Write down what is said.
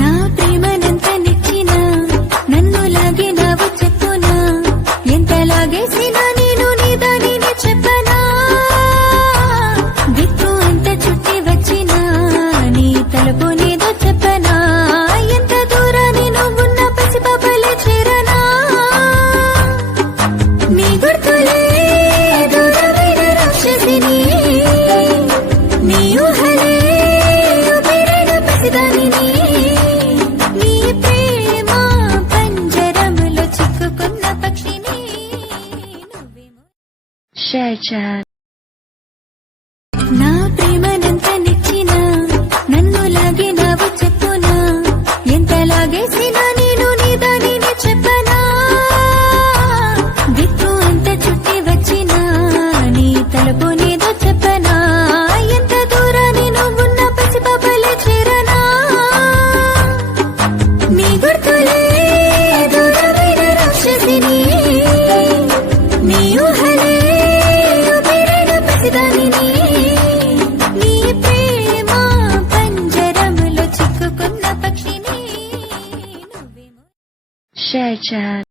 నా ప్రేమనంత నిచ్చిన నన్ను లాగినావు చెప్పునా ఎంత లాగేసినా నేను నీదానిని చెప్పనా దిక్కు అంత చుట్టి వచ్చినా నీ తలుపు నీదో చెప్పనా ఎంత దూరాన్ని నువ్వున్న పసిపాపలే చేరనా నీ గుర్తులే దూరమైన రాక్షసిని నీ ఊహలే ఉబిరైన పసిదానిని నీ ప్రేమ పంజరములో చిక్కుకున్న పక్షిని షేర్ చాట్ నా ప్రేమనంత నిచ్చిన నన్ను లాగినావు చెప్పునా ఎంత లాగేసినా నేను నీదానిని చెప్పనా దిక్కు అంత చుట్టి వచ్చినా నీ తలుపు నీదో చెప్పనా ఎంత దూరాన్ని నువ్వున్న పసిపాపలే చేరనా నీ గుర్తులే దూరమైన రాక్షసిని నీ ఊహలే ఉబిరైన పసిదానిని నీ ప్రేమ పంజరములో చిక్కుకున్న పక్షిని షేర్ చాట్